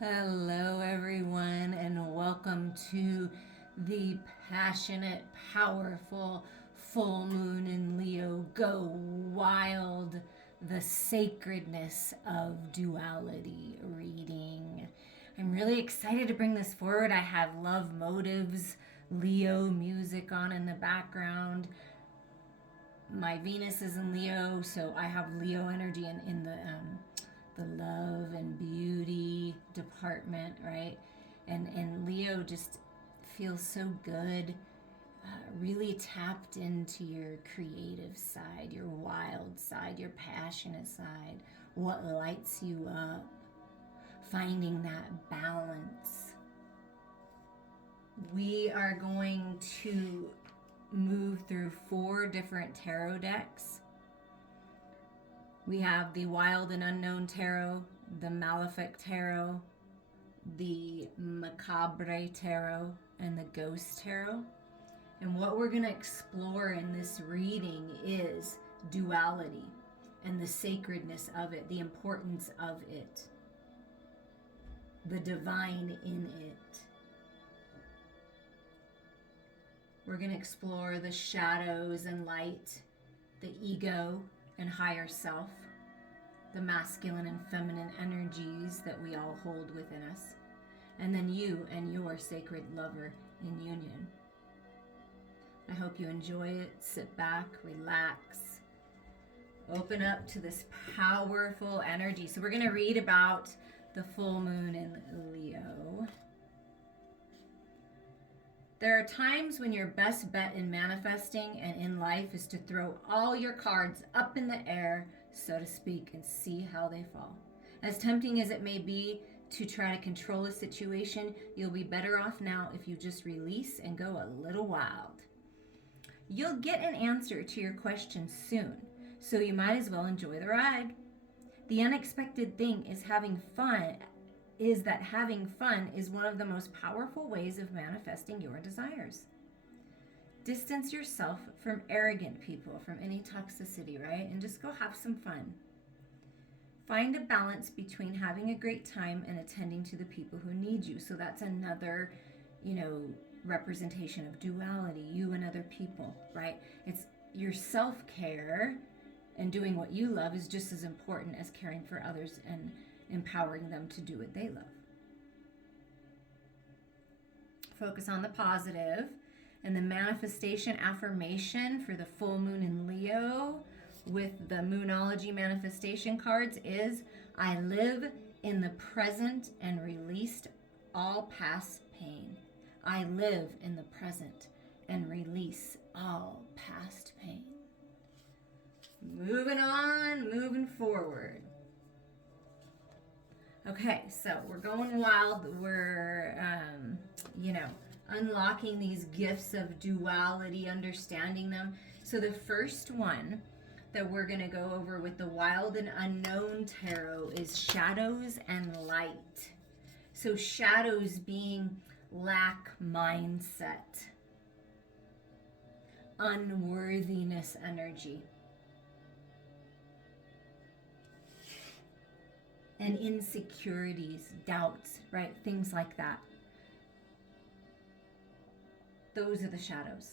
Hello, everyone, and welcome to the passionate, powerful full moon in Leo Go Wild, the sacredness of duality reading. I'm really excited to bring this forward. I have Love Motives Leo music on in the background. My Venus is in Leo, so I have Leo energy in the love and beauty department, right? And Leo just feels so good, really tapped into your creative side, your wild side, your passionate side, what lights you up, finding that balance. We are going to move through 4 different tarot decks. We have the Wild and Unknown Tarot, the Malefic Tarot, the Macabre Tarot, and the Ghost Tarot. And what we're going to explore in this reading is duality and the sacredness of it, the importance of it, the divine in it. We're going to explore the shadows and light, the ego and higher self, the masculine and feminine energies that we all hold within us, and then you and your sacred lover in union. I hope you enjoy it. Sit back, relax, open up to this powerful energy. So we're going to read about the full moon in Leo. There are times when your best bet in manifesting and in life is to throw all your cards up in the air, so to speak, and see how they fall. As tempting as it may be to try to control a situation, you'll be better off now if you just release and go a little wild. You'll get an answer to your question soon, so you might as well enjoy the ride. The unexpected thing is that having fun is one of the most powerful ways of manifesting your desires. Distance yourself from arrogant people, from any toxicity, right? And just go have some fun. Find a balance between having a great time and attending to the people who need you. So that's another, representation of duality, you and other people, right? It's your self-care and doing what you love is just as important as caring for others and empowering them to do what they love. Focus on the positive. And the manifestation affirmation for the full moon in Leo with the Moonology manifestation cards is, I live in the present and released all past pain. I live in the present and release all past pain. Moving on, moving forward. Okay, so we're going wild. We're, unlocking these gifts of duality, understanding them. So the first one that we're going to go over with the Wild and Unknown Tarot is shadows and light. So shadows being lack mindset, unworthiness energy, and insecurities, doubts, right? Things like that. Those are the shadows.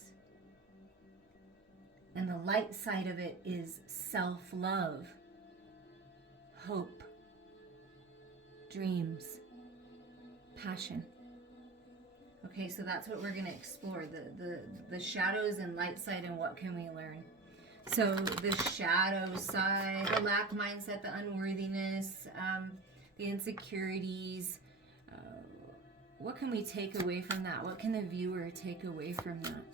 And the light side of it is self-love, hope, dreams, passion. Okay, so that's what we're going to explore, the shadows and light side and what can we learn. So the shadow side, the lack mindset, the unworthiness, the insecurities, what can we take away from that? What can the viewer take away from that?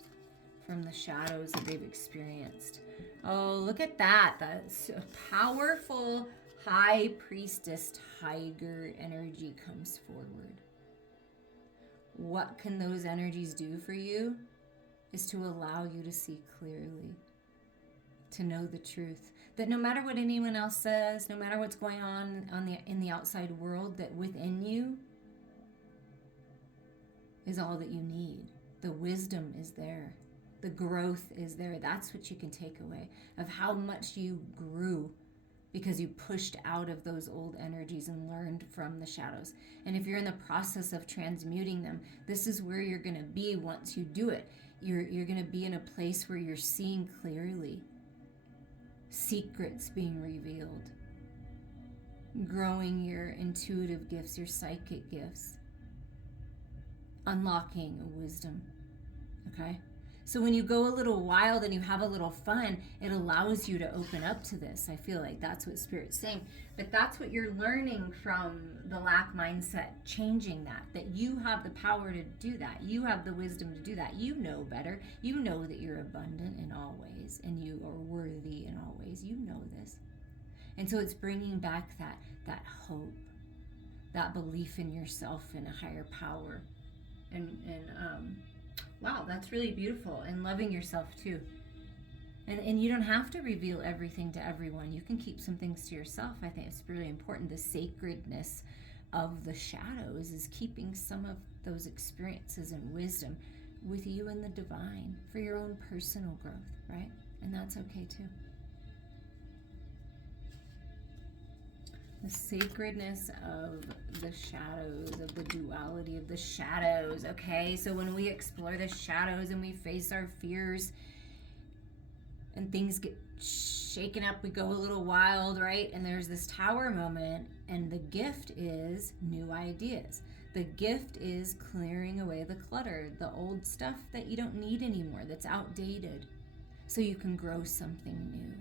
From the shadows that they've experienced. Oh, look at that. That's a powerful high priestess tiger energy comes forward. What can those energies do for you is to allow you to see clearly, to know the truth. That no matter what anyone else says, no matter what's going on in the outside world, that within you is all that you need. The wisdom is there. The growth is there. That's what you can take away of how much you grew because you pushed out of those old energies and learned from the shadows. And if you're in the process of transmuting them, this is where you're going to be once you do it. You're going to be in a place where you're seeing clearly, secrets being revealed, growing your intuitive gifts, your psychic gifts, unlocking wisdom. Okay? So when you go a little wild and you have a little fun, it allows you to open up to this. I feel like that's what Spirit's saying. But that's what you're learning from the lack mindset, changing that you have the power to do that. You have the wisdom to do that. You know better. You know that you're abundant in all ways and you are worthy in all ways. You know this. And so it's bringing back that hope, that belief in yourself and a higher power. And wow, that's really beautiful. And loving yourself too. And you don't have to reveal everything to everyone. You can keep some things to yourself. I think it's really important. The sacredness of the shadows is keeping some of those experiences and wisdom with you and the divine for your own personal growth, right? And that's okay too. The sacredness of the shadows, of the duality of the shadows, okay? So when we explore the shadows and we face our fears and things get shaken up, we go a little wild, right? And there's this tower moment, and the gift is new ideas. The gift is clearing away the clutter, the old stuff that you don't need anymore, that's outdated, so you can grow something new.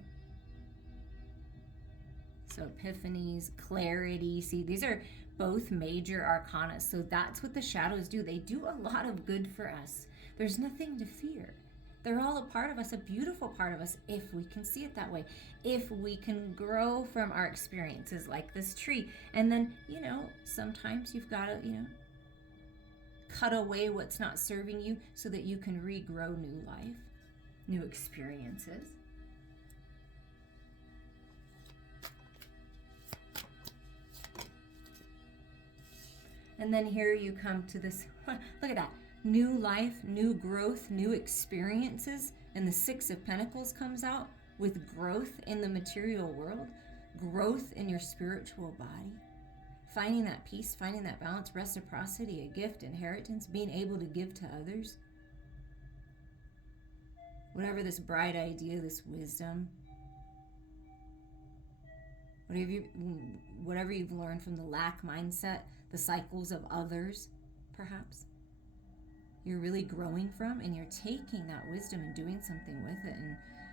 So epiphanies, clarity. See, these are both major arcana. So that's what the shadows do. They do a lot of good for us. There's nothing to fear. They're all a part of us, a beautiful part of us, if we can see it that way. If we can grow from our experiences like this tree. And then, sometimes you've got to, cut away what's not serving you so that you can regrow new life, new experiences. And then here you come to this, look at that, new life, new growth, new experiences. And the Six of Pentacles comes out with growth in the material world, growth in your spiritual body, finding that peace, finding that balance, reciprocity, a gift, inheritance, being able to give to others. Whatever this bright idea, this wisdom, whatever you've learned from the lack mindset, the cycles of others, perhaps, you're really growing from, and you're taking that wisdom and doing something with it,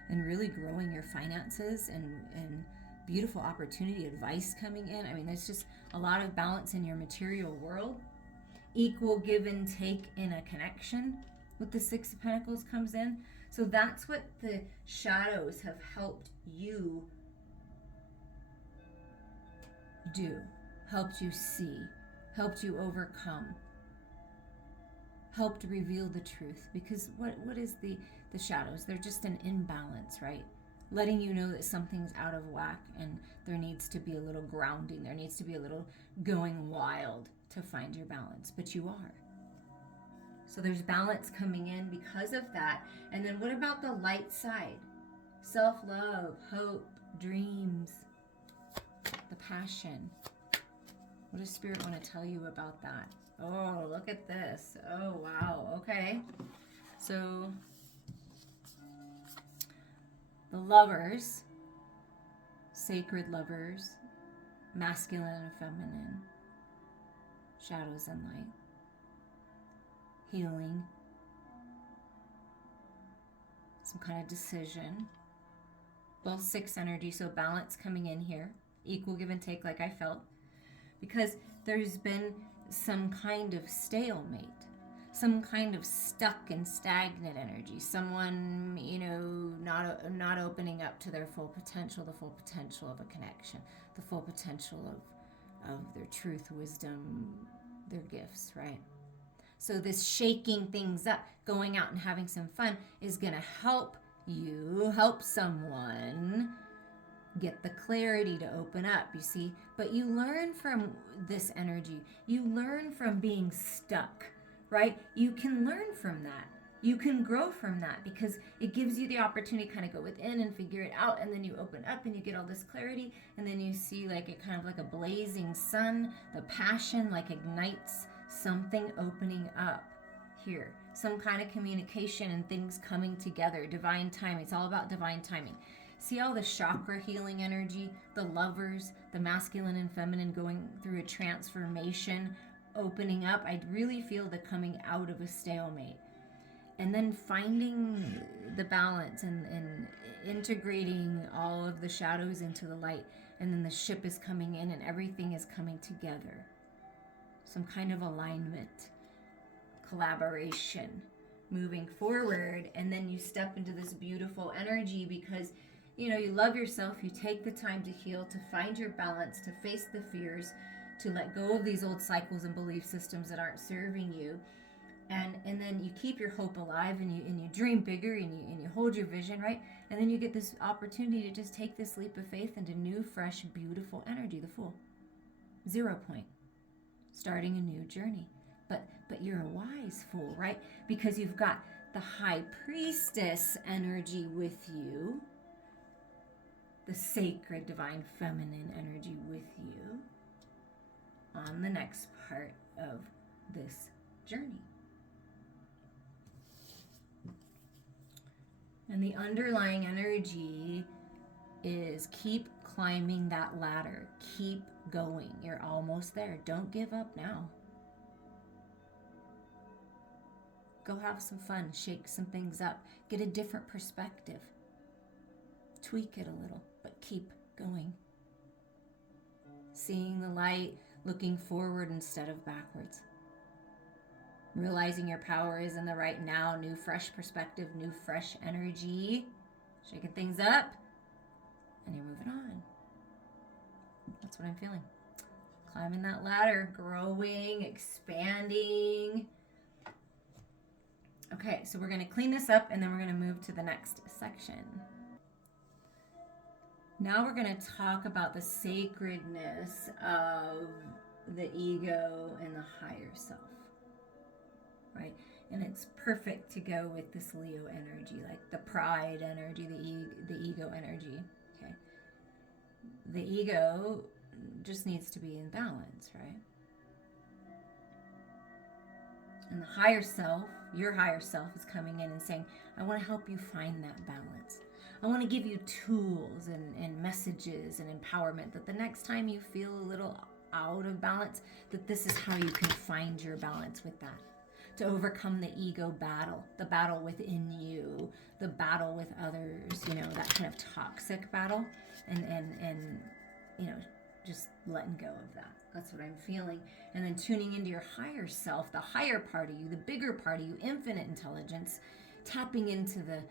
and really growing your finances and beautiful opportunity, advice coming in. I mean, there's just a lot of balance in your material world. Equal give and take in a connection with the Six of Pentacles comes in. So that's what the shadows have helped you do, helped you see, helped you overcome, helped reveal the truth. Because what is the shadows? They're just an imbalance, right? Letting you know that something's out of whack and there needs to be a little grounding. There needs to be a little going wild to find your balance. But you are. So there's balance coming in because of that. And then what about the light side? Self-love, hope, dreams, the passion. What does Spirit want to tell you about that? Oh, look at this. Oh, wow. Okay. So the lovers, sacred lovers, masculine and feminine, shadows and light, healing, some kind of decision. Both six energy, so balance coming in here. Equal give and take like I felt. Because there's been some kind of stalemate, some kind of stuck and stagnant energy. Someone, not opening up to their full potential, the full potential of a connection, the full potential of their truth, wisdom, their gifts, right? So this shaking things up, going out and having some fun is going to help you, help someone get the clarity to open up, you see. But you learn from this energy. You learn from being stuck, right? You can learn from that. you can grow from that because it gives you the opportunity to kind of go within and figure it out. And then you open up and you get all this clarity. And then you see like it kind of like a blazing sun. The passion like ignites something opening up here. Some kind of communication and things coming together. Divine timing. It's all about divine timing. See all the chakra healing energy, the lovers, the masculine and feminine going through a transformation, opening up. I really feel the coming out of a stalemate. And then finding the balance and integrating all of the shadows into the light. And then the ship is coming in and everything is coming together. Some kind of alignment, collaboration, moving forward. And then you step into this beautiful energy because, you know, you love yourself. You take the time to heal, to find your balance, to face the fears, to let go of these old cycles and belief systems that aren't serving you. And then you keep your hope alive and you dream bigger and you hold your vision, right? And then you get this opportunity to just take this leap of faith into new, fresh, beautiful energy, the Fool. 0 point. Starting a new journey. But you're a wise Fool, right? Because you've got the High Priestess energy with you, the sacred divine feminine energy with you on the next part of this journey. And the underlying energy is keep climbing that ladder. Keep going. You're almost there. Don't give up now. Go have some fun. Shake some things up. Get a different perspective. Tweak it a little, but keep going. Seeing the light, looking forward instead of backwards. Realizing your power is in the right now, new fresh perspective, new fresh energy, shaking things up, and you're moving on. That's what I'm feeling. Climbing that ladder, growing, expanding. Okay, so we're going to clean this up and then we're going to move to the next section. Now we're going to talk about the sacredness of the ego and the higher self. Right? And it's perfect to go with this Leo energy, like the pride energy, the ego energy. Okay. The ego just needs to be in balance, right? And the higher self, your higher self, is coming in and saying, I want to help you find that balance. I want to give you tools and messages and empowerment that the next time you feel a little out of balance, that this is how you can find your balance with that. To overcome the ego battle, the battle within you, the battle with others, you know, that kind of toxic battle, and you know, just letting go of that. That's what I'm feeling. And then tuning into your higher self, the higher part of you, the bigger part of you, infinite intelligence, tapping into the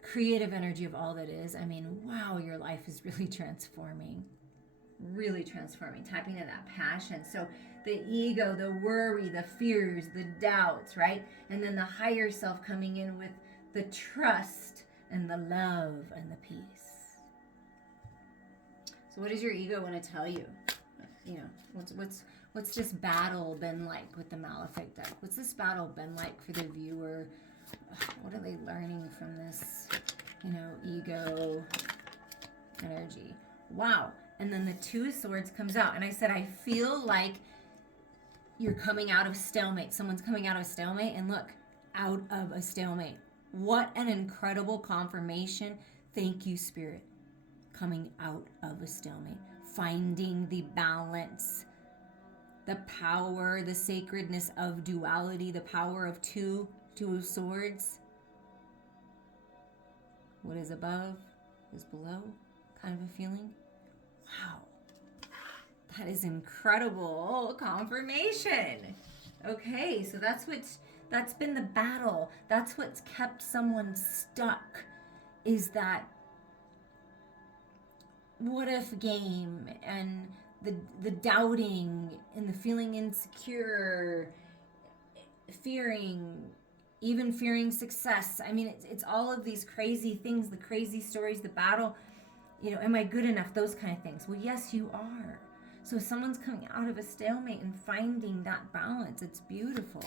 creative energy of all that is. I mean, wow, your life is really transforming. Really transforming, tapping into that passion. So the ego, the worry, the fears, the doubts, right? And then the higher self coming in with the trust and the love and the peace. So what does your ego want to tell you? You know, what's this battle been like with the Malefic deck? What's this battle been like for the viewer? What are they learning from this, you know, ego energy? Wow. And then the Two of Swords comes out. And I said, I feel like you're coming out of stalemate. Someone's coming out of a stalemate. And look, out of a stalemate. What an incredible confirmation. Thank you, Spirit. Coming out of a stalemate. Finding the balance. The power, the sacredness of duality. The power of Two of Swords. What is above is below. Kind of a feeling. Wow, that is incredible confirmation. Okay, so that's been the battle. That's what's kept someone stuck, is that what if game and the doubting and the feeling insecure, fearing, even fearing success. I mean, it's all of these crazy things, the crazy stories, the battle. You know, am I good enough? Those kind of things. Well, yes, you are. So if someone's coming out of a stalemate and finding that balance, it's beautiful.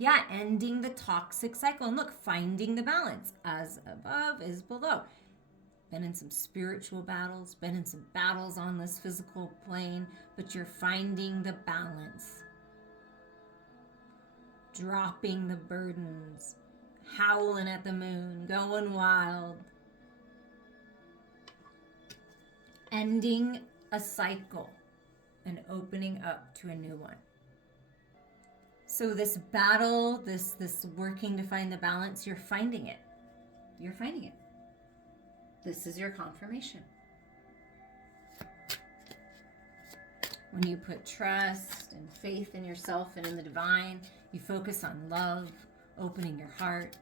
Yeah, ending the toxic cycle. And look, finding the balance. As above is below. Been in some spiritual battles, been in some battles on this physical plane, but you're finding the balance. Dropping the burdens, howling at the moon, going wild. Ending a cycle and opening up to a new one. So this battle, this working to find the balance, you're finding it. You're finding it. This is your confirmation. When you put trust and faith in yourself and in the divine, you focus on love, opening your heart,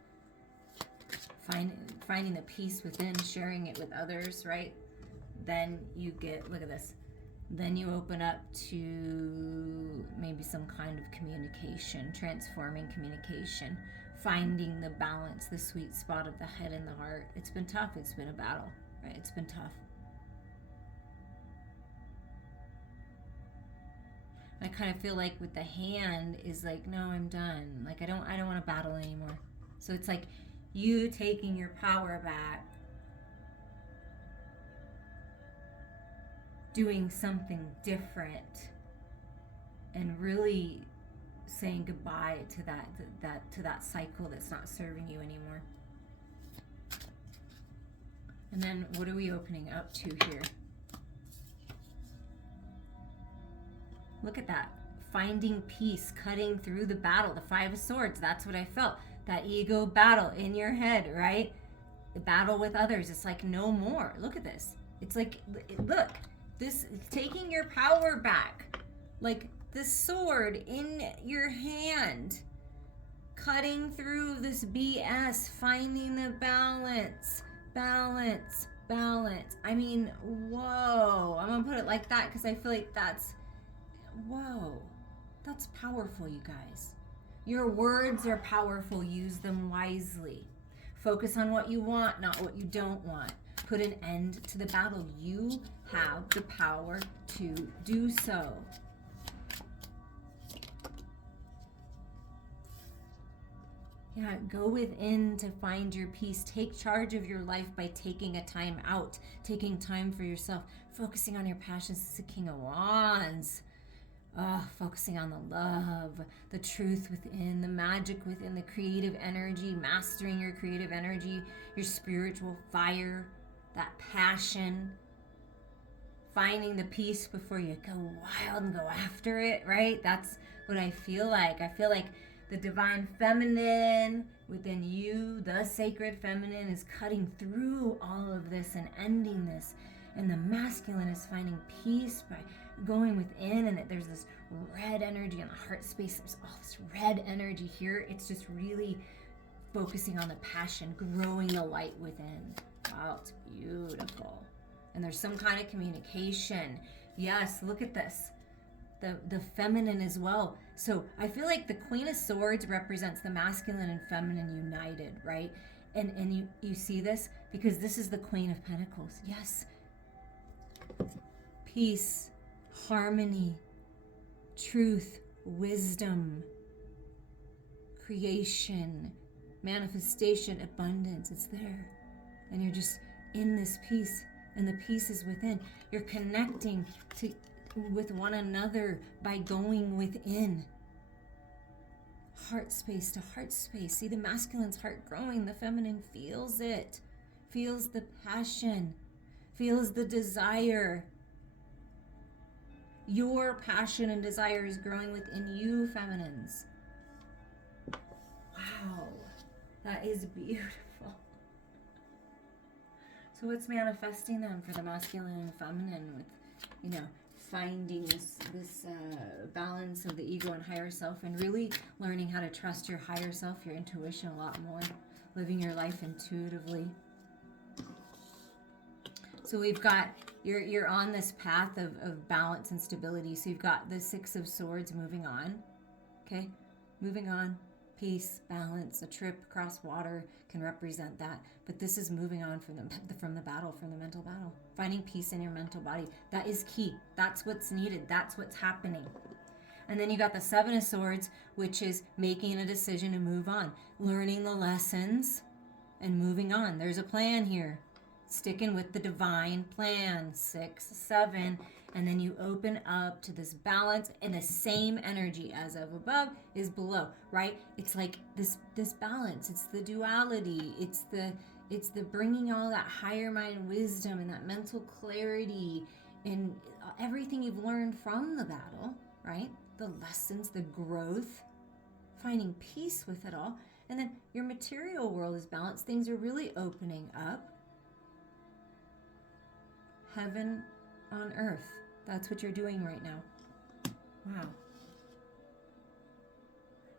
finding the peace within, sharing it with others, right? Then you get, look at this, then you open up to maybe some kind of communication, transforming communication, finding the balance, the sweet spot of the head and the heart. It's been tough. It's been a battle, right? It's been tough. I kind of feel like with the hand is like, no, I'm done. Like I don't want to battle anymore. So it's like you taking your power back, doing something different, and really saying goodbye to that cycle that's not serving you anymore. And then what are we opening up to here? Look at that. Finding peace, cutting through the battle, the Five of Swords. That's what I felt. That ego battle in your head, right? The battle with others. It's like no more. Look at this. It's like, look, this taking your power back. Like the sword in your hand. Cutting through this BS. Finding the balance. Balance. Balance. I mean, whoa. I'm going to put it like that because I feel like that's, whoa, that's powerful, you guys. Your words are powerful. Use them wisely. Focus on what you want, not what you don't want. Put an end to the battle. You have the power to do so. Yeah, go within to find your peace. Take charge of your life by taking a time out, taking time for yourself, focusing on your passions. This is the King of Wands. Focusing on the love, the truth within, the magic within, the creative energy, mastering your creative energy, your spiritual fire, that passion, finding the peace before you go wild and go after it, right? That's what I feel like. I feel like the divine feminine within you, the sacred feminine, is cutting through all of this and ending this. And the masculine is finding peace by going within, and there's this red energy in the heart space. There's all this red energy here. It's just really focusing on the passion, growing the light within. Wow, it's beautiful. And there's some kind of communication. Yes, look at this. The feminine as well. So I feel like the Queen of Swords represents the masculine and feminine united, right? And you see this because this is the Queen of Pentacles. Yes. Peace, harmony, truth, wisdom, creation, manifestation, abundance. It's there. And you're just in this peace, and the peace is within. You're connecting with one another by going within. Heart space to heart space. See the masculine's heart growing. The feminine feels it. Feels the passion. Feels the desire. Your passion and desire is growing within you, feminines. Wow, that is beautiful. So it's manifesting them for the masculine and feminine with, finding this balance of the ego and higher self, and really learning how to trust your higher self, your intuition a lot more, living your life intuitively. So we've got, you're on this path of balance and stability. So you've got the Six of Swords moving on. Okay, moving on. Peace, balance, a trip across water can represent that. But this is moving on from the battle, from the mental battle. Finding peace in your mental body. That is key. That's what's needed. That's what's happening. And then you got the Seven of Swords, which is making a decision to move on, learning the lessons and moving on. There's a plan here. Sticking with the divine plan. 6, 7. And then you open up to this balance, and the same energy as of above is below, right? It's like this balance. It's the duality. It's the bringing all that higher mind wisdom and that mental clarity and everything you've learned from the battle, right? The lessons, the growth, finding peace with it all. And then your material world is balanced. Things are really opening up. Heaven on earth. That's what you're doing right now. Wow.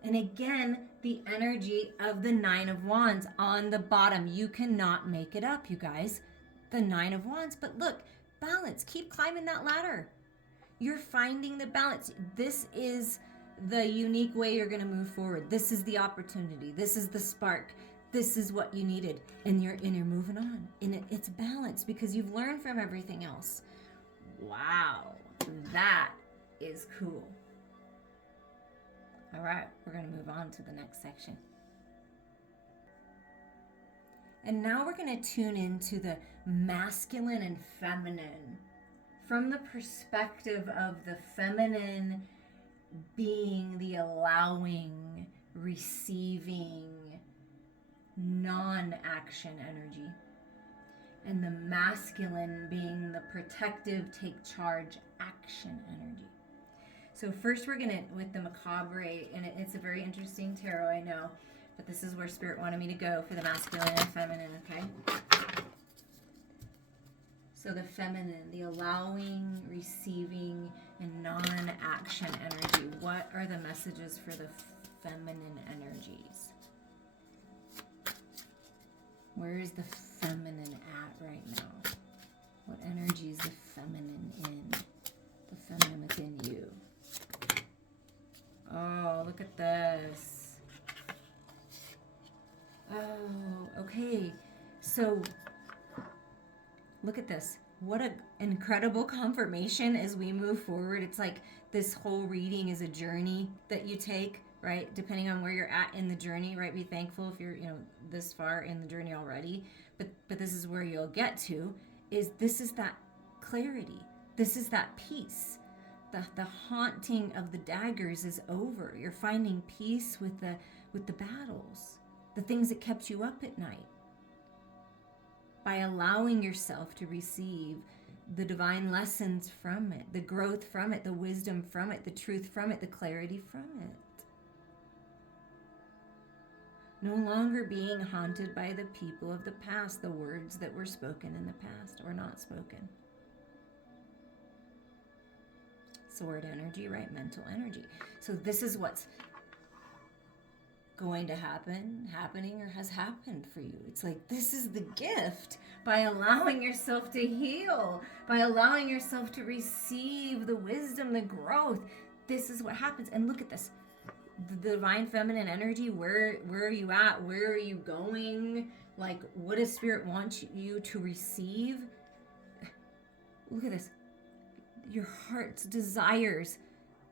And again, the energy of the Nine of Wands on the bottom. You cannot make it up, you guys. The Nine of Wands. But look, balance. Keep climbing that ladder. You're finding the balance. This is the unique way you're going to move forward. This is the opportunity. This is the spark. This is what you needed. And you're moving on. And it's balance because you've learned from everything else. Wow. That is cool. All right, we're going to move on to the next section. And now we're going to tune into the masculine and feminine from the perspective of the feminine being the allowing, receiving, non-action energy, and the masculine being the protective, take charge, action energy. So first we're going to, with the macabre, and it's a very interesting tarot, I know, but this is where Spirit wanted me to go for the masculine and feminine, okay? So the feminine, the allowing, receiving, and non-action energy. What are the messages for the feminine energies? Where is the feminine at right now? What energy is the feminine in? The feminine within you. Oh, look at this. Oh, okay. So, look at this. What an incredible confirmation as we move forward. It's like this whole reading is a journey that you take, right? Depending on where you're at in the journey, right? Be thankful if you're, this far in the journey already. But this is where you'll get to, this is that clarity. This is that peace. The haunting of the daggers is over. You're finding peace with the battles, the things that kept you up at night. By allowing yourself to receive the divine lessons from it, the growth from it, the wisdom from it, the truth from it, the clarity from it. No longer being haunted by the people of the past, the words that were spoken in the past or not spoken. Sword energy, right? Mental energy. So this is what's going to happening, or has happened for you. It's like, this is the gift. By allowing yourself to heal, by allowing yourself to receive the wisdom, the growth, this is what happens. And look at this. The divine feminine energy, where are you at? Where are you going? Like, what does Spirit want you to receive? Look at this. Your heart's desires,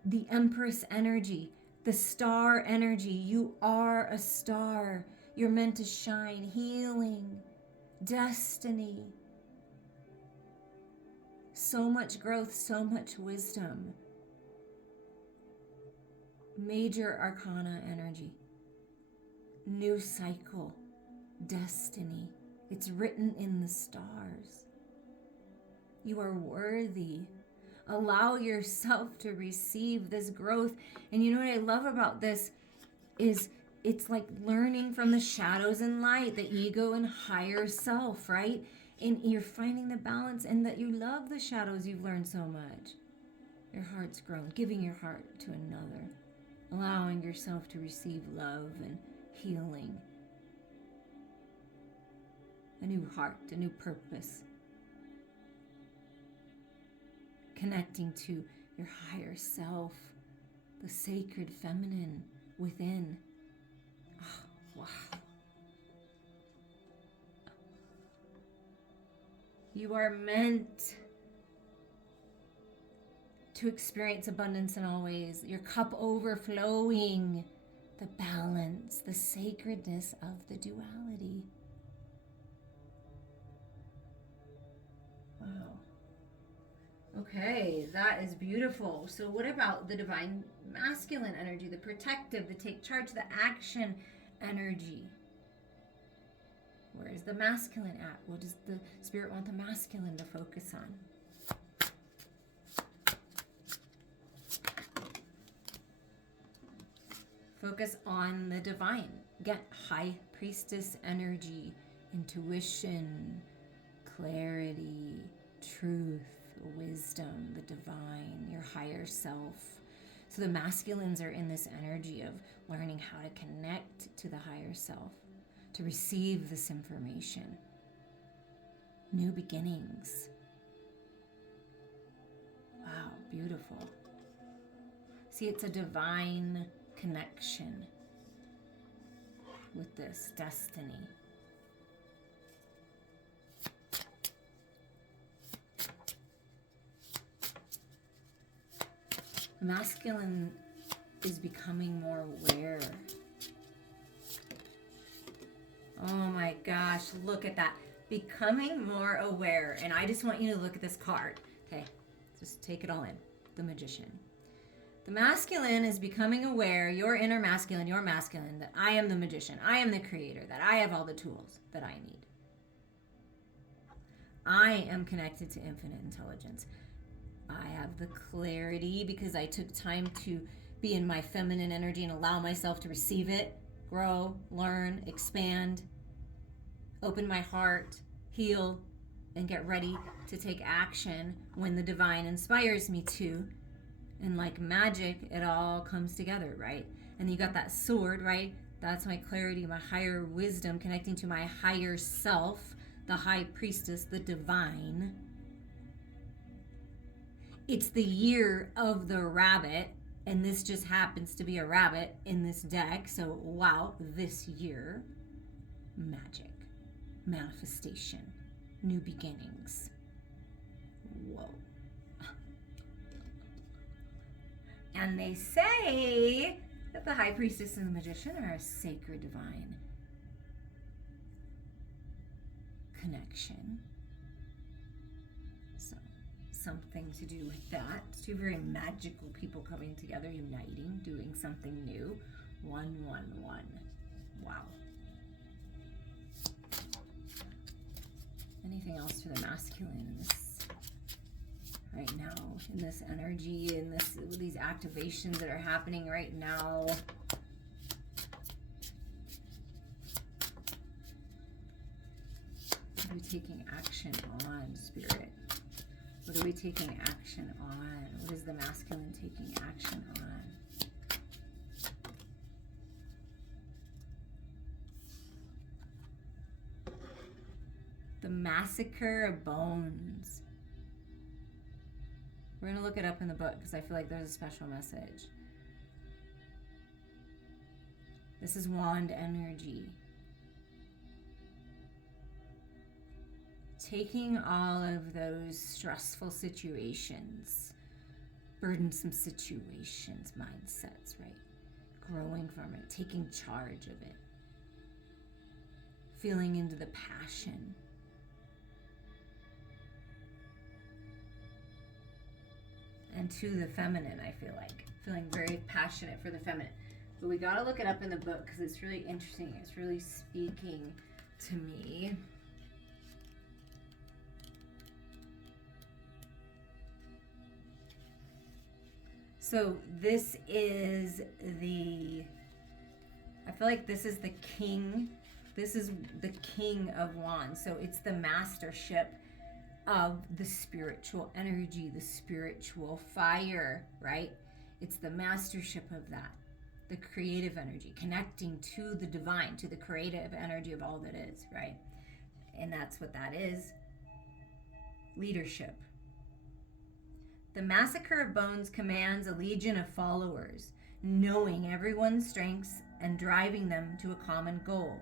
the Empress energy, the star energy. You are a star. You're meant to shine. Healing, destiny. So much growth, so much wisdom. Major arcana energy. New cycle, destiny. It's written in the stars. You are worthy. Allow yourself to receive this growth. And you know what I love about this is it's like learning from the shadows and light, the ego and higher self, right? And you're finding the balance, and that you love the shadows you've learned so much. Your heart's grown, giving your heart to another, allowing yourself to receive love and healing. A new heart, a new purpose. Connecting to your higher self, the sacred feminine within. Oh, wow. You are meant to experience abundance in all ways, your cup overflowing, the balance, the sacredness of the duality. Wow. Okay, that is beautiful. So what about the divine masculine energy, the protective, the take charge, the action energy? Where is the masculine at? What does the spirit want the masculine to focus on? Focus on the divine. Get high priestess energy, intuition, clarity, truth, wisdom, the divine, your higher self. So the masculines are in this energy of learning how to connect to the higher self, to receive this information. New beginnings. Wow, beautiful. See, it's a divine connection with this destiny. The masculine is becoming more aware. Oh my gosh, look at that. Becoming more aware. And I just want you to look at this card. Okay, just take it all in. The Magician. The masculine is becoming aware, your inner masculine, your masculine, that I am the magician. I am the creator, that I have all the tools that I need. I am connected to infinite intelligence. I have the clarity because I took time to be in my feminine energy and allow myself to receive it, grow, learn, expand, open my heart, heal, and get ready to take action when the divine inspires me to. And like magic, it all comes together, right? And you got that sword, right? That's my clarity, my higher wisdom, connecting to my higher self, the high priestess, the divine. It's the year of the rabbit, and this just happens to be a rabbit in this deck. So, wow, this year, magic, manifestation, new beginnings. Whoa. And they say that the high priestess and the magician are a sacred divine connection. So, something to do with that. Two very magical people coming together, uniting, doing something new. 111. Wow. Anything else for the masculine in this? Right now, in this energy, in these activations that are happening right now. What are we taking action on, Spirit? What are we taking action on? What is the masculine taking action on? The Massacre of Bones. We're going to look it up in the book because I feel like there's a special message. This is wand energy. Taking all of those stressful situations, burdensome situations, mindsets, right? Growing from it, taking charge of it. Feeling into the passion. And to the feminine, I feel like. Feeling very passionate for the feminine. But we gotta look it up in the book because it's really interesting. It's really speaking to me. So this is I feel like this is the king. This is the king of wands. So it's the mastership of the spiritual energy, the spiritual fire, right? It's the mastership of that, the creative energy, connecting to the divine, to the creative energy of all that is, right? And that's what that is. Leadership. The Massacre of Bones commands a legion of followers, knowing everyone's strengths and driving them to a common goal.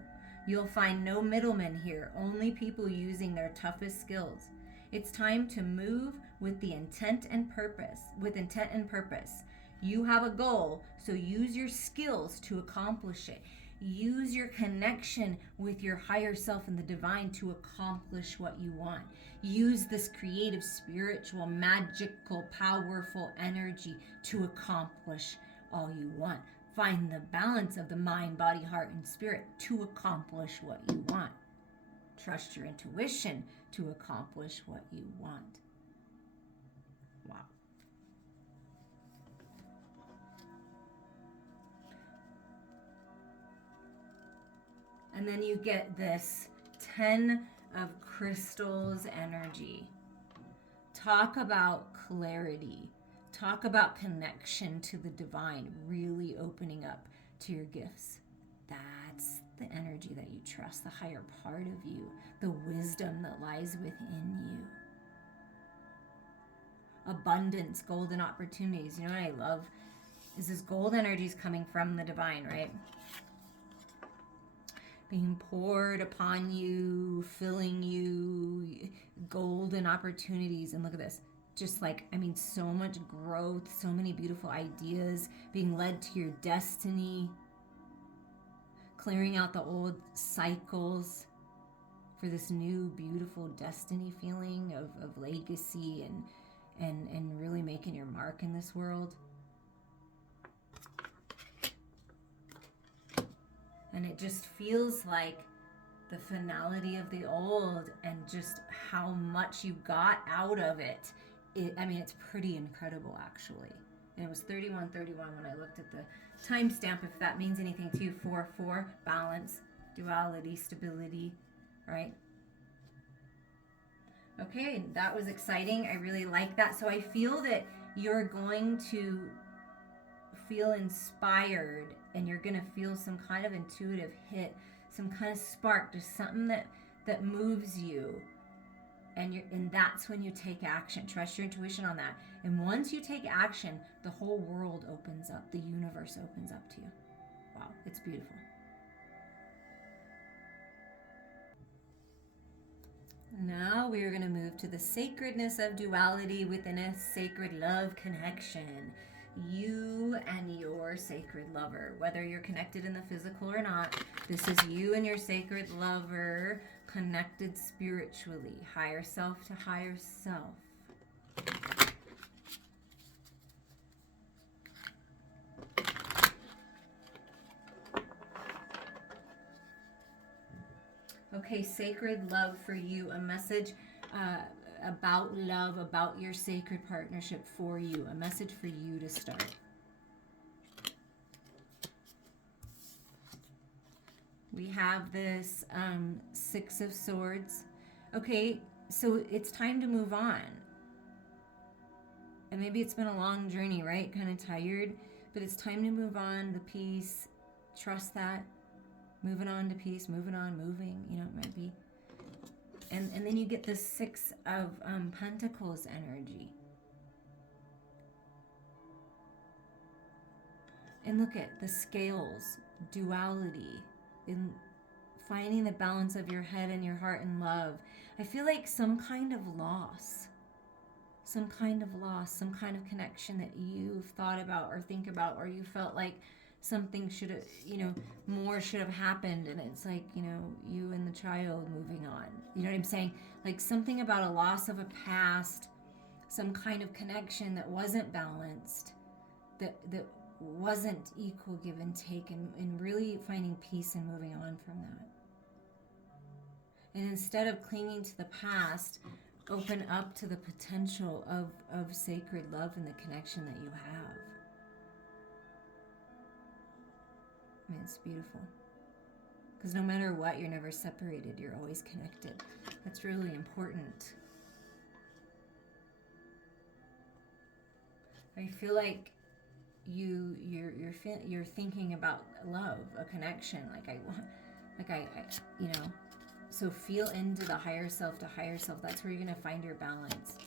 You'll find no middlemen here, only people using their toughest skills. It's time to move with the intent and purpose, with intent and purpose. You have a goal, so use your skills to accomplish it. Use your connection with your higher self and the divine to accomplish what you want. Use this creative, spiritual, magical, powerful energy to accomplish all you want. Find the balance of the mind, body, heart, and spirit to accomplish what you want. Trust your intuition to accomplish what you want. Wow. And then you get this 10 of crystals energy. Talk about clarity. Talk about connection to the divine, really opening up to your gifts. That's the energy that you trust, the higher part of you, the wisdom that lies within you. Abundance, golden opportunities. You know what I love is this gold energy is coming from the divine, right? Being poured upon you, filling you, golden opportunities. And look at this. Just like, I mean, so much growth, so many beautiful ideas, being led to your destiny, clearing out the old cycles for this new, beautiful destiny feeling of legacy and really making your mark in this world. And it just feels like the finality of the old and just how much you got out of it. I mean, it's pretty incredible, actually. And it was 31:31 when I looked at the timestamp, if that means anything to you. 4/4, balance, duality, stability, right? Okay, that was exciting. I really like that. So I feel that you're going to feel inspired and you're going to feel some kind of intuitive hit, some kind of spark, just something that moves you. And that's when you take action. Trust your intuition on that. And once you take action, the whole world opens up. The universe opens up to you. Wow, it's beautiful. Now we are going to move to the sacredness of duality within a sacred love connection. You and your sacred lover, whether you're connected in the physical or not, this is you and your sacred lover connected spiritually, higher self to higher self. Okay, sacred love for you, a message about love, about your sacred partnership for you, a message for you to start. We have this 6 of Swords. Okay, so it's time to move on. And maybe it's been a long journey, right? Kind of tired, but it's time to move on. The peace, trust that. Moving on to peace, moving on, moving, you know, it might be. And then you get the 6 of Pentacles energy. And look at the scales, duality, in finding the balance of your head and your heart and love. I feel like some kind of loss, some kind of connection that you've thought about or think about, or you felt like something should have, more should have happened, and it's like, you and the child moving on. You know what I'm saying? Like something about a loss of a past, some kind of connection that wasn't balanced, that wasn't equal give and take, and really finding peace and moving on from that. And instead of clinging to the past, open up to the potential of sacred love and the connection that you have. I mean, it's beautiful. Because no matter what, you're never separated. You're always connected. That's really important. I feel like you're thinking about love, a connection. So feel into the higher self to higher self. That's where you're gonna find your balance.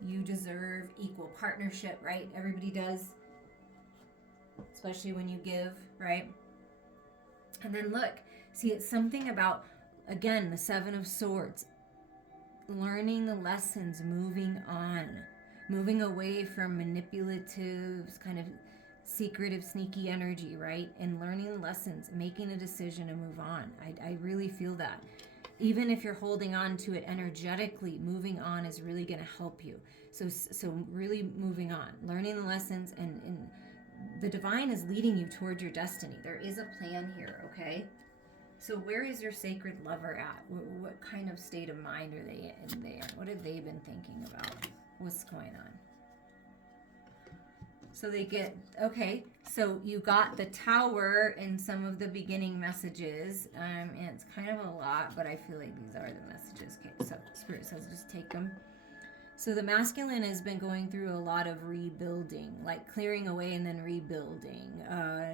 You deserve equal partnership, right? Everybody does. Especially when you give, right? And then look, see, it's something about, again, the 7 of Swords. learning the lessons, moving on, moving away from manipulative, kind of secretive, sneaky energy, right? And learning the lessons, making a decision to move on. I really feel that. Even if you're holding on to it energetically, moving on is really going to help you. So really moving on, learning the lessons, and the divine is leading you toward your destiny. There is a plan here, okay? So where is your sacred lover at? What kind of state of mind are they in? What have they been thinking about? What's going on? So they get, okay, so you got the Tower in some of the beginning messages. And it's kind of a lot, but I feel like these are the messages. Okay, so Spirit says just take them. So the masculine has been going through a lot of rebuilding, like clearing away and then rebuilding,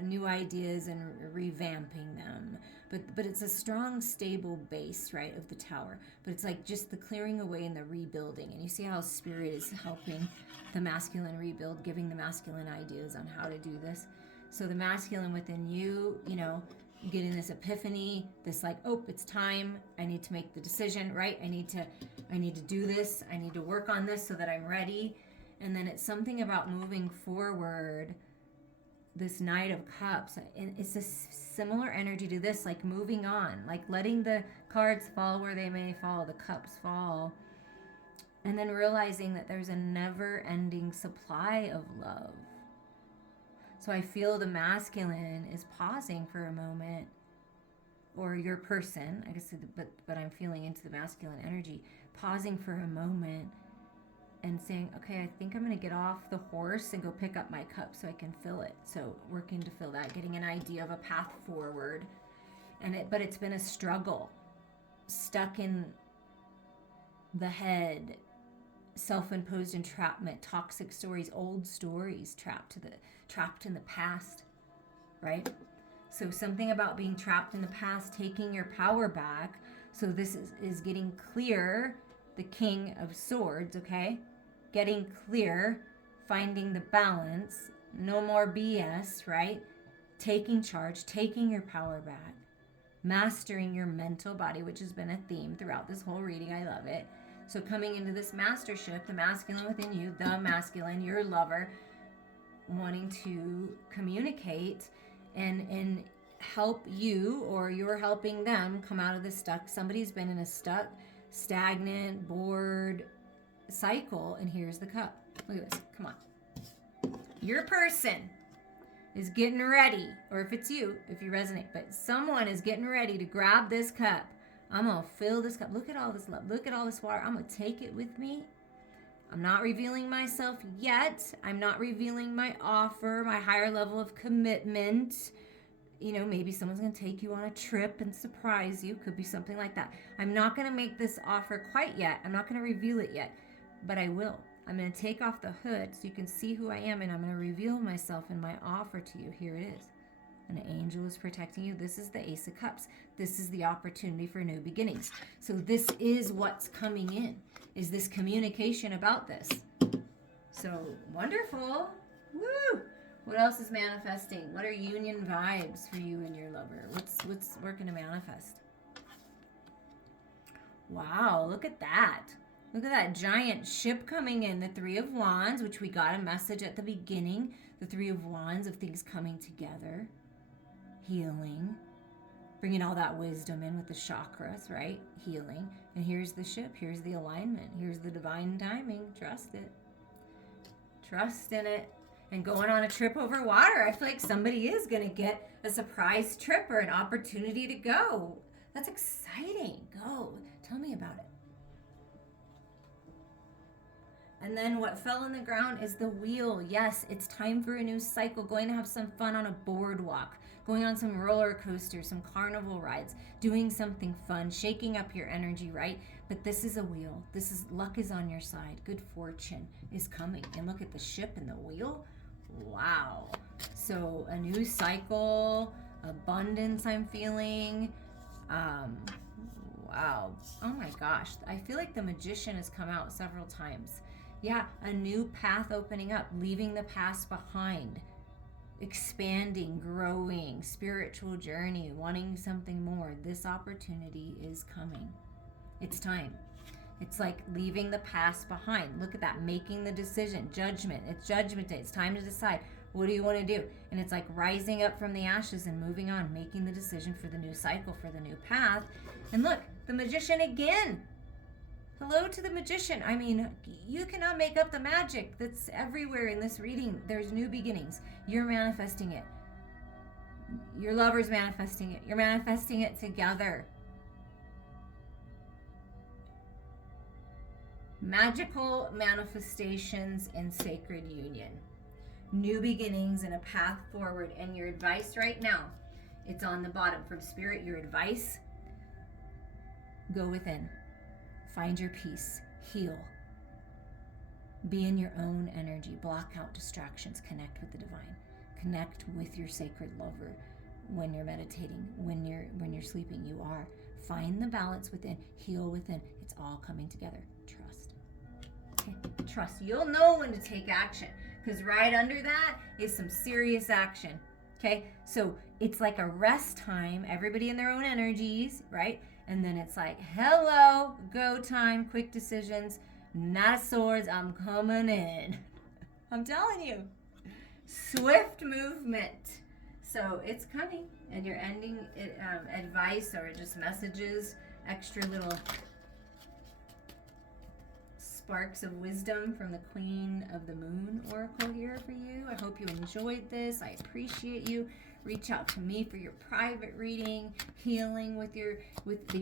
new ideas and revamping them. But it's a strong, stable base, right, of the Tower. But it's like just the clearing away and the rebuilding. And you see how Spirit is helping the masculine rebuild, giving the masculine ideas on how to do this. So the masculine within you, you know, getting this epiphany, this like, oh, it's time. I need to make the decision, right? I need to do this. I need to work on this so that I'm ready. And then it's something about moving forward. This Knight of Cups, and it's a similar energy to this, like moving on, like letting the cards fall where they may fall, the cups fall, and then realizing that there's a never-ending supply of love. So I feel the masculine is pausing for a moment, or your person, I guess, but I'm feeling into the masculine energy, pausing for a moment and saying, okay, I think I'm going to get off the horse and go pick up my cup so I can fill it. So working to fill that, getting an idea of a path forward. But it's been a struggle, stuck in the head, self-imposed entrapment, toxic stories, old stories, trapped in the past, right? So something about being trapped in the past, taking your power back. So this is getting clear, the King of Swords, okay? Getting clear, finding the balance, no more BS, right? Taking charge, taking your power back, mastering your mental body, which has been a theme throughout this whole reading. I love it. So coming into this mastership, the masculine within you, the masculine, your lover, wanting to communicate and help you, or you're helping them come out of the stuck. Somebody's been in a stuck, stagnant, bored cycle, and here's the cup. Look at this. Come on. Your person is getting ready, or if it's you, if you resonate, but someone is getting ready to grab this cup. I'm going to fill this cup. Look at all this love. Look at all this water. I'm going to take it with me. I'm not revealing myself yet. I'm not revealing my offer, my higher level of commitment. You know, maybe someone's going to take you on a trip and surprise you. Could be something like that. I'm not going to make this offer quite yet. I'm not going to reveal it yet, but I will. I'm going to take off the hood so you can see who I am, and I'm going to reveal myself in my offer to you. Here it is. An angel is protecting you. This is the Ace of Cups. This is the opportunity for new beginnings. So this is what's coming in, is this communication about this. So wonderful. Woo! What else is manifesting? What are union vibes for you and your lover? What's working to manifest? Wow, look at that. Look at that giant ship coming in. The Three of Wands, which we got a message at the beginning. The Three of Wands, of things coming together. Healing. Bringing all that wisdom in with the chakras, right? Healing. And here's the ship. Here's the alignment. Here's the divine timing. Trust it. Trust in it. And going on a trip over water. I feel like somebody is going to get a surprise trip or an opportunity to go. That's exciting. Go. Tell me about it. And then what fell on the ground is the wheel. Yes, it's time for a new cycle. Going to have some fun on a boardwalk. Going on some roller coasters, some carnival rides. Doing something fun. Shaking up your energy, right? But this is a wheel. This is, luck is on your side. Good fortune is coming. And look at the ship and the wheel. Wow. So a new cycle. Abundance I'm feeling. Wow. Oh my gosh. I feel like the Magician has come out several times. Yeah, a new path opening up, leaving the past behind, expanding, growing, spiritual journey, wanting something more. This opportunity is coming. It's time. It's like leaving the past behind. Look at that, making the decision, judgment. It's judgment day. It's time to decide. What do you want to do? And it's like rising up from the ashes and moving on, making the decision for the new cycle, for the new path. And look, the Magician again. Hello to the Magician. I mean, you cannot make up the magic that's everywhere in this reading. There's new beginnings. You're manifesting it. Your lover's manifesting it. You're manifesting it together. Magical manifestations in sacred union. New beginnings and a path forward. And your advice right now, it's on the bottom. From Spirit, your advice, go within. Find your peace. Heal. Be in your own energy. Block out distractions. Connect with the divine. Connect with your sacred lover when you're meditating, when you're sleeping. You are. Find the balance within. Heal within. It's all coming together. Trust. Okay. Trust. You'll know when to take action, because right under that is some serious action. Okay, so it's like a rest time, everybody in their own energies, right? And then it's like, hello, go time, quick decisions, Knight of Swords, I'm coming in. I'm telling you, swift movement. So it's coming, and you're ending advice or just messages, extra little sparks of wisdom from the Queen of the Moon Oracle here for you. I hope you enjoyed this. I appreciate you. Reach out to me for your private reading, healing with your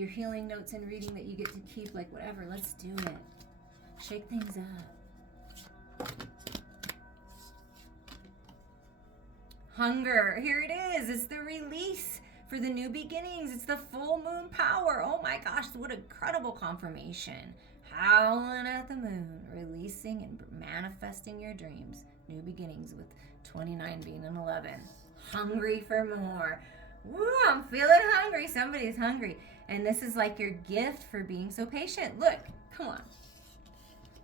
healing notes and reading that you get to keep, like whatever. Let's do it. Shake things up. Hunger. Here it is. It's the release for the new beginnings. It's the full moon power. Oh my gosh, what incredible confirmation. Howling at the moon, releasing and manifesting your dreams. New beginnings with 29 being an 11. Hungry for more. Woo, I'm feeling hungry. Somebody's hungry. And this is like your gift for being so patient. Look, come on.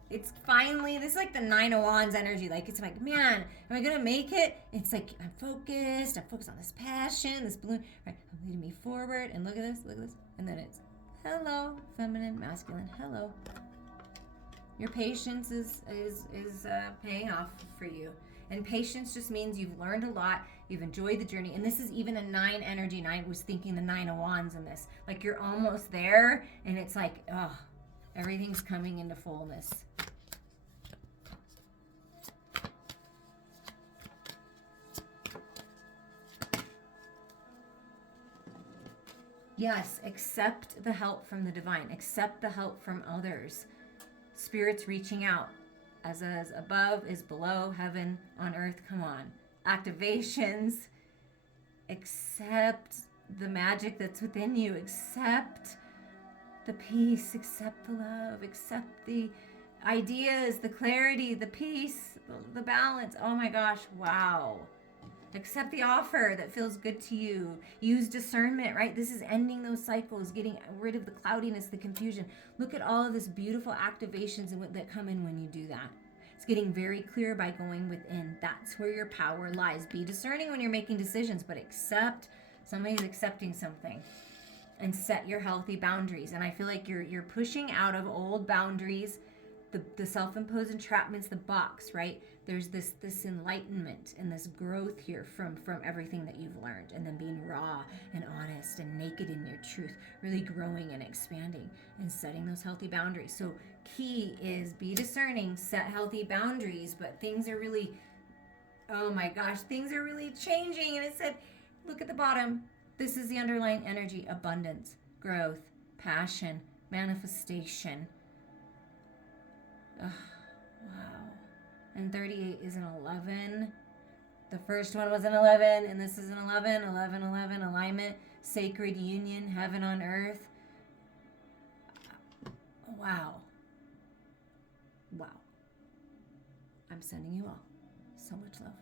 It's finally, this is like the 9 of Wands energy. Like, it's like, man, am I going to make it? It's like, I'm focused on this passion, this balloon. Right, leading me forward. And look at this. And then it's, hello, feminine, masculine, hello. Your patience is paying off for you. And patience just means you've learned a lot, you've enjoyed the journey. And this is even a 9 energy. 9 was thinking the 9 of Wands in this. Like, you're almost there, and it's like, oh, everything's coming into fullness. Yes, accept the help from the divine. Accept the help from others. Spirits reaching out. As above is below, heaven on earth. Come on. Activations. Accept the magic that's within you. Accept the peace. Accept the love. Accept the ideas, the clarity, the peace, the balance. Oh my gosh. Wow. Accept the offer that feels good to you. Use discernment, right? This is ending those cycles, getting rid of the cloudiness, the confusion. Look at all of this beautiful activations that come in when you do that. It's getting very clear by going within. That's where your power lies. Be discerning when you're making decisions, but accept. Somebody's accepting something. And set your healthy boundaries. And I feel like you're pushing out of old boundaries, the self-imposed entrapments, the box, right? There's this enlightenment and this growth here from everything that you've learned, and then being raw and honest and naked in your truth, really growing and expanding and setting those healthy boundaries. So key is be discerning, set healthy boundaries, but things are really, oh my gosh, things are really changing. And it said, look at the bottom. This is the underlying energy: abundance, growth, passion, manifestation. Wow. And 38 is an 11. The first one was an 11, and this is an 11. 11, 11, alignment, sacred union, heaven on earth. Wow. Wow. I'm sending you all so much love.